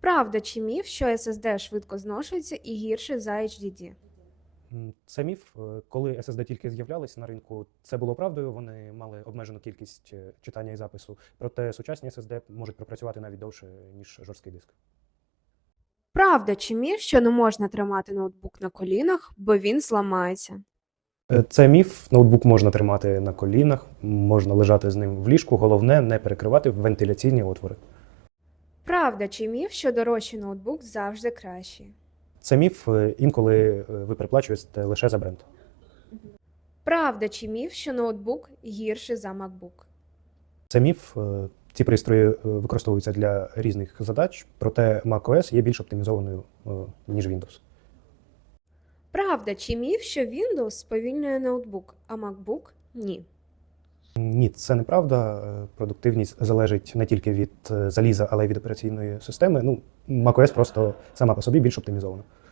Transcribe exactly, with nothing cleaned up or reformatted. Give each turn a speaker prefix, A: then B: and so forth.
A: Правда чи міф, що ес ес ді швидко зношується і гірше за ейч ді ді?
B: М, Це міф. Е, Коли ес ес ді тільки з'являлися на ринку, це було правдою, вони мали обмежену кількість е, читання і запису. Проте сучасні ес ес ді можуть пропрацювати навіть довше, ніж жорсткий диск.
A: Правда чи міф, що не можна тримати ноутбук на колінах, бо він зламається?
B: Е, Це міф. Ноутбук можна тримати на колінах, можна лежати з ним в ліжку. Головне не перекривати вентиляційні отвори.
A: Правда чи міф, що дорожчий ноутбук завжди кращий?
B: Це міф. е, Інколи е, ви переплачуєте лише за бренд.
A: Правда чи міф, що ноутбук гірший за MacBook?
B: Це міф. е, Ці пристрої е, використовуються для різних задач, проте macOS є більш оптимізованою, е, ніж Windows.
A: Правда чи міф, що Windows сповільнює ноутбук, а MacBook – ні?
B: Ні, це неправда. Е, Продуктивність залежить не тільки від е, заліза, але й від операційної системи. Ну, macOS просто сама по собі більш оптимізована.